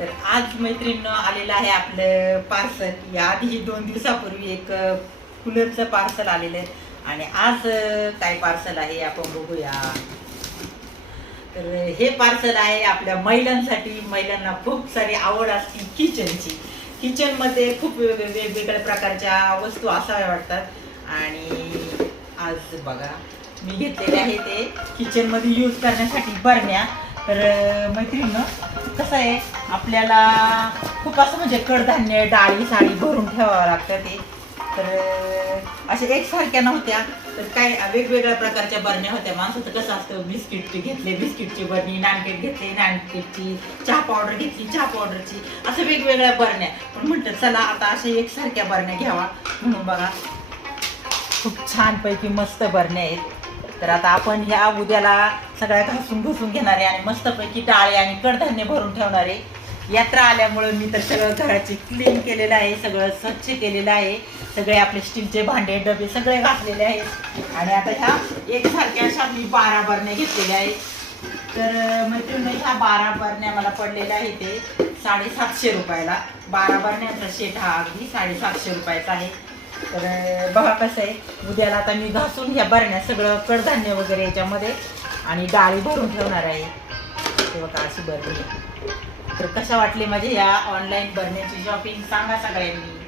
तर आज मैत्रिणींनो आलेलं आहे आपलं पार्सल. याआधी 2 दिवसापूर्वी एक कूलरचं पार्सल आलेलं आहे आणि आज काय पार्सल आहे आपण बघूया. तर हे पार्सल आहे आपल्या महिलांसाठी. महिलांना खूप सारी आवड असते किचनची. किचनमध्ये खूप वेगवेगळ्या प्रकारच्या वस्तू असाव्या वाटतात आणि आज बघा मी घेतलेले आहे ते किचनमध्ये यूज करण्यासाठी बरण्या. तर मैत्रिणींनो कसं आहे आपल्याला खूप असं म्हणजे कडधान्य डाळी साळी भरून ठेवावं लागतं ते. तर अशा एकसारख्या नव्हत्या तर काय वेगवेगळ्या प्रकारच्या बरण्या होत्या. माणसाचं कसं असतं बिस्किटची घेतले बिस्किटची बरणी, नानकेट घेतले नानकेटची, चहा पावडर घेतली चहा पावडरची, असं वेगवेगळ्या बरण्या. पण म्हणतात चला आता अशा एकसारख्या बरण्या घ्यावा म्हणून बघा खूप छानपैकी मस्त बरण्या आहेत. तर आता आपण ह्या उद्याला सगळ्या घासून घेणार आहे आणि मस्तपैकी डाळी आणि कडधान्य भरून ठेवणार आहे. यात्रा आल्यामुळे मी तर सगळं घराची क्लीन केलेलं आहे, सगळं स्वच्छ केलेलं आहे. सगळे आपले स्टीलचे भांडे डबे सगळे घासलेले आहेत आणि आता ह्या एकसारख्या अशा मी 12 बरण्या घेतलेल्या आहेत. तर मैत्रिणी ह्या 12 बरण्या मला पडलेल्या आहे ते 750 रुपयाला. 12 बरण्यांचा सेट हा अगदी 750 रुपयाचा आहे. तर बघा कसं आहे उद्याला आता मी घासून ह्या बरण्या सगळं कडधान्य वगैरे याच्यामध्ये आणि डाळी भरून ठेवणार आहे. ते बघा अशी बरणी. तर कशा वाटली माझी ह्या ऑनलाईन बरण्याची शॉपिंग सांगा सगळ्यांनी.